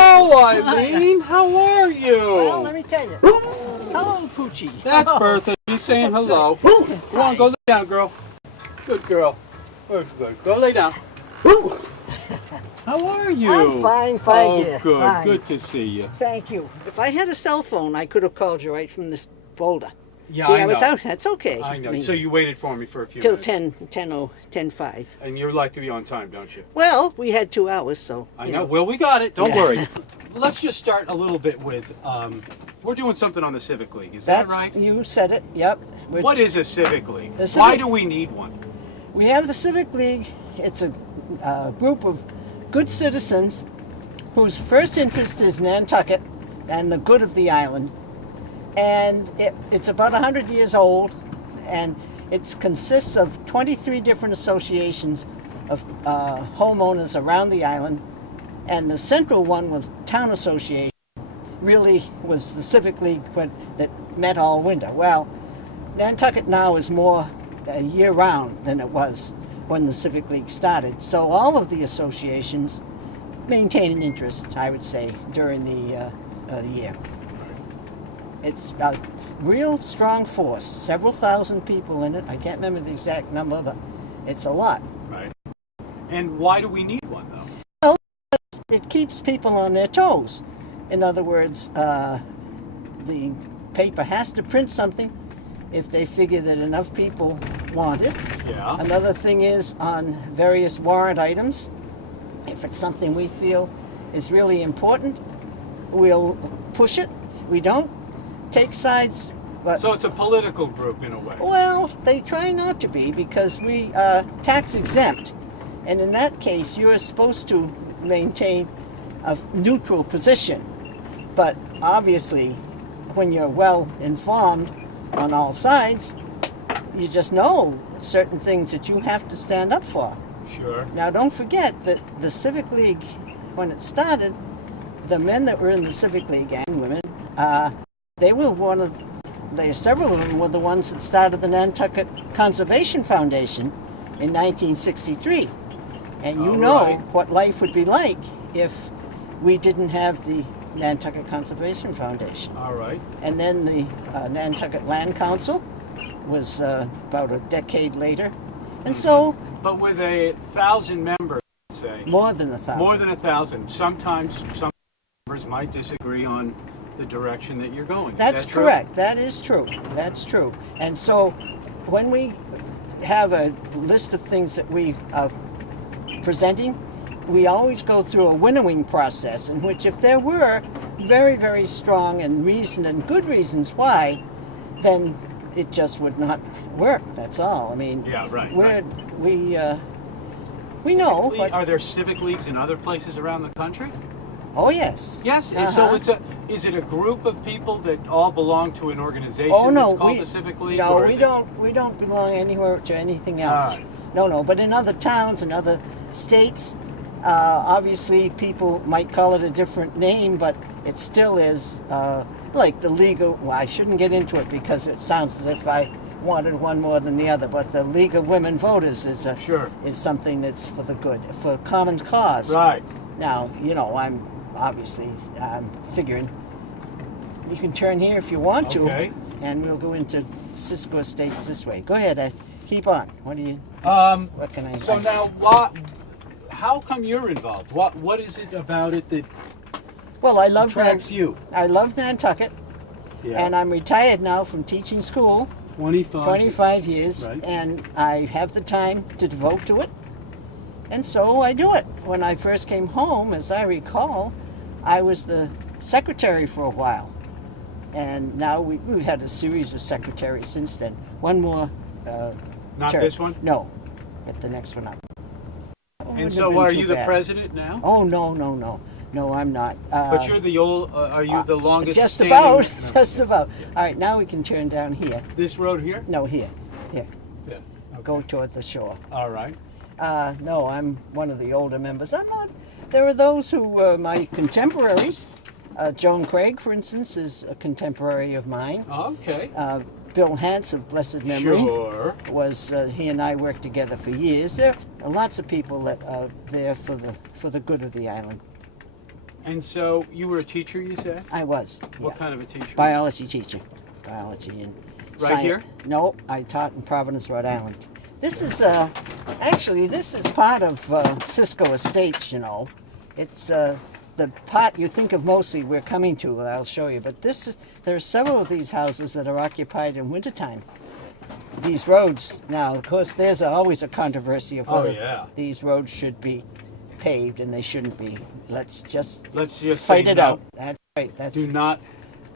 Hello, Eileen. How are you? Well, let me tell you. Hello, Poochie. That's Bertha. She's saying hello. Go on, go lay down, girl. Good girl. Good. Go lay down. How are you? I'm fine, fine, dear. Oh, good. Fine. Good to see you. Thank you. If I had a cell phone, I could have called you right from this boulder. Yeah, See, I was know. out. That's okay. I know. So you waited for me for a few Till minutes. 10:05. And you like to be on time, don't you? Well, we had 2 hours, so. I know. Well, we got it. Don't Yeah. worry. Let's just start a little bit with, we're doing something on the Civic League. Is that right? You said it. Yep. What is a Civic League? The Why Civic- do we need one? We have the Civic League. It's a group of good citizens whose first interest is Nantucket and the good of the island. And it's about 100 years old, and it consists of 23 different associations of homeowners around the island. And the central one was Town Association, really was the Civic League that met all winter. Well, Nantucket now is more year-round than it was when the Civic League started. So all of the associations maintain an interest, I would say, during the year. It's a real strong force, several thousand people in it. I can't remember the exact number, but it's a lot. Right. And why do we need one, though? Well, it keeps people on their toes. In other words, the paper has to print something if they figure that enough people want it. Yeah. Another thing is on various warrant items. If it's something we feel is really important, we'll push it. We don't take sides. But, So it's a political group in a way. well, they try not to be because we are tax exempt. And in that case, you're supposed to maintain a neutral position. But obviously, when you're well informed on all sides, you just know certain things that you have to stand up for. Sure. Now, don't forget that the Civic League, when it started, the men that were in the Civic League and women, they were several of them were the ones that started the Nantucket Conservation Foundation in 1963. And you know right. what life would be like if we didn't have the Nantucket Conservation Foundation. All right. And then the Nantucket Land Council was about a decade later. And so, But with 1,000 members, say. more than 1,000. More than 1,000. Sometimes some members might disagree on the direction that you're going. That's Is that true? correct. That is true. That's true. And so when we have a list of things that we are presenting, we always go through a winnowing process in which if there were very, very strong and reasoned and good reasons why, then it just would not work. That's all. I mean, Yeah, right. we know. But, Are there civic leagues in other places around the country? oh yes. Yes. Uh-huh. So is it a group of people that all belong to an organization Oh no, that's called the Civic League? No, or we is it- don't. We don't belong anywhere to anything else. Ah. No. But in other towns and other states, obviously people might call it a different name, but it still is like the League of. Well, I shouldn't get into it because it sounds as if I wanted one more than the other. But the League of Women Voters is is something that's for the good, for common cause. Right. Now, I'm figuring you can turn here if you want to, Okay. and we'll go into Cisco Estates this way. Go ahead, keep on. What can I So say? now, how come you're involved? What is it about it that Well, I love attracts you? I love Nantucket, Yeah. and I'm retired now from teaching school, 25 years, Right. and I have the time to devote to it, and so I do it. When I first came home, as I recall, I was the secretary for a while, and now we've had a series of secretaries since then. One more Not term. this one? No, at the next one up. And so are you the president now? Oh, no, I'm not. But you're the old, are you the longest Just standing about, member? just about. All right, now we can turn down here. This road here? No, here. Yeah. Go Okay. toward the shore. All right. No, I'm one of the older members. I'm not. There are those who are my contemporaries. Joan Craig, for instance, is a contemporary of mine. Okay. Bill Hance of blessed memory Sure. was. He and I worked together for years. There are lots of people that are there for the good of the island. And so you were a teacher, you said? I was. What Yeah. kind of a teacher? Biology teacher. Biology and Right here? No, I taught in Providence, Rhode Island. This is actually this is part of Cisco Estates. You know, it's the part you think of mostly. We're coming to. That I'll show you. But there are several of these houses that are occupied in wintertime. These roads now, of course, there's always a controversy of whether these roads should be paved and they shouldn't be. Let's just fight it out. That's right. That's Do not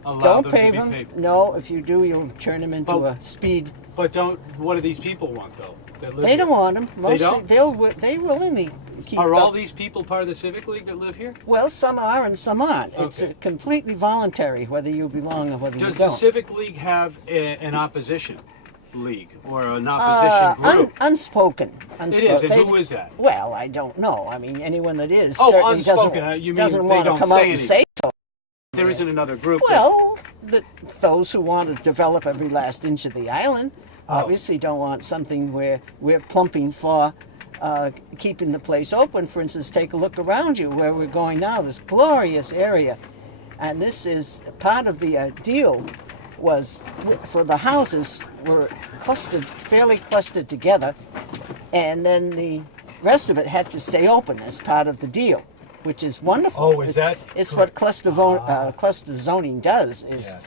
allow don't them pave to them. be paved. No, if you do, you'll turn them into a speed. But what do these people want, though? That live They here? don't want them. Mostly, don't? they willingly keep. Are all up. these people part of the Civic League that live here? Well, some are and some aren't. It's Okay. completely voluntary whether you belong or whether Does you the don't. Civic League have an opposition league or an opposition group? Unspoken. It is, and who is that? Well, I don't know. I mean, anyone that is Oh, certainly unspoken. You mean doesn't they want to don't come say out and anything. say so. There isn't another group. Well, those who want to develop every last inch of the island obviously don't want something where we're plumping for keeping the place open. For instance, take a look around you where we're going now, this glorious area. And this is part of the deal was for the houses were fairly clustered together, and then the rest of it had to stay open as part of the deal, which is wonderful. Oh, is that It's correct? what cluster zoning does. Is Yes.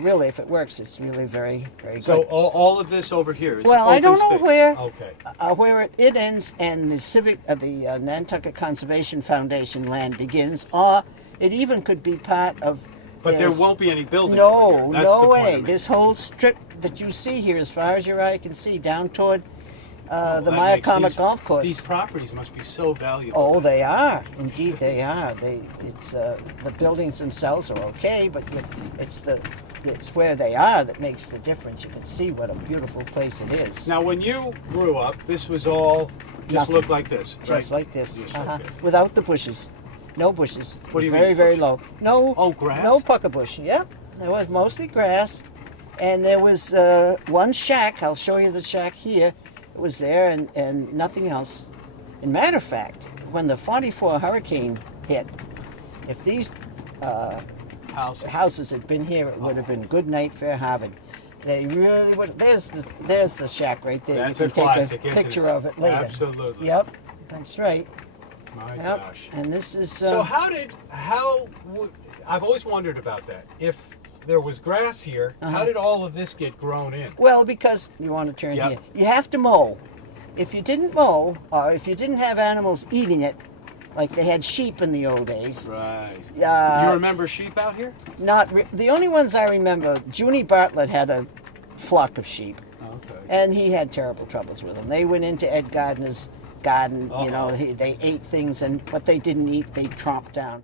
Really, if it works, it's really very, very good. So all of this over here is Well, I open don't know space. where it ends and the Nantucket Conservation Foundation land begins, or it even could be part of. But there won't be any buildings. No, over here. That's no the point way. of it. This whole strip that you see here, as far as your eye can see, down toward the That makes Myakama Golf Course. These properties must be so valuable. Oh, they are. Indeed, they are. The buildings themselves are okay, but it's where they are that makes the difference. You can see what a beautiful place it is. Now, when you grew up, this was all just Nothing. looked like this, right? Just like this. Just like this. Without the bushes. No bushes. What do you very, mean, very bushes? low. No. Oh, grass? No pucka bush. Yep. There was mostly grass, and there was one shack. I'll show you the shack here. It was there, and nothing else. And matter of fact, when the '44 hurricane hit, if these houses had been here, it would have been good night, fair haven. They really would. There's the shack right there. That's you a can classic, take a isn't picture it? of it later. Absolutely. Yep. That's right. My Yep. gosh. And this is. So I've always wondered about that. If there was grass here, how did all of this get grown in? Well, because you want to turn Yep. here, you have to mow. If you didn't mow, or if you didn't have animals eating it, like they had sheep in the old days. Right. Uh, You remember sheep out here? The only ones I remember, Junie Bartlett had a flock of sheep, Okay. and he had terrible troubles with them. They went into Ed Gardner's garden, you know, they ate things, and what they didn't eat, they tromped down.